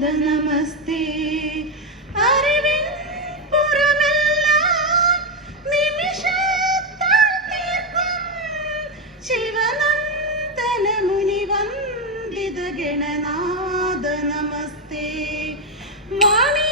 നമസ്തേ. അറിവിൻ പുറമെല്ലാം നിമിഷത്താൽ തീർക്കും. ശിവനന്ദന മുനി വന്ദിത ഗണനാഥ നമസ്തേ. വാണി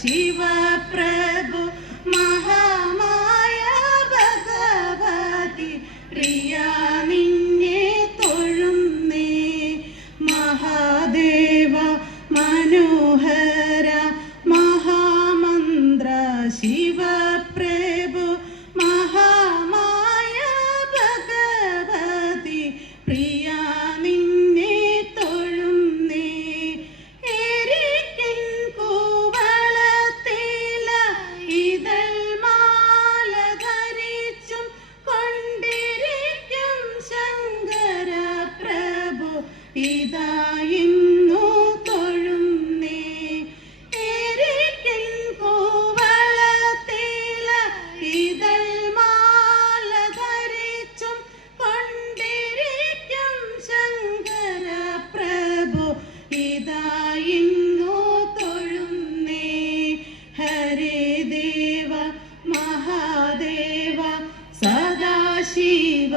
शिवप्रभु महामाया भगवति प्रिया निन्ने तोळुन्ने महादेव मनोहरा ഇതായിരുന്നു തൊഴുന്നേ. ഏരിട്ടിൽ പൂവളത്തില ഇതൾ മാല ധരിച്ചും കൊണ്ടിരിക്കും ശങ്കര പ്രഭു ഇതായിരുന്നു തൊഴുന്നേ. ഹരേ ദേവ മഹാദേവ സദാശിവ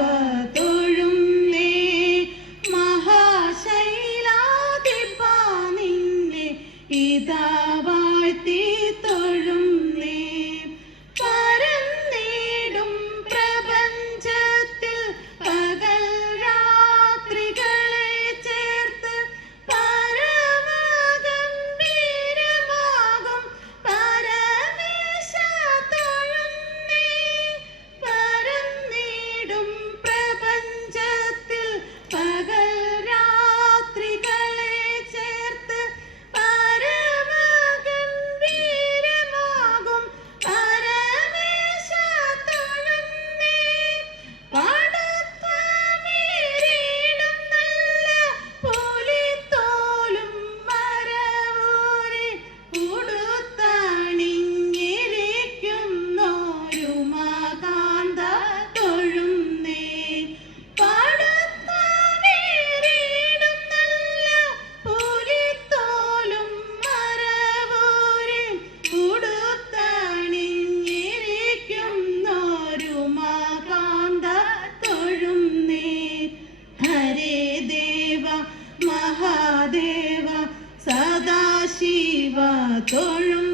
Tita vai, தோழும்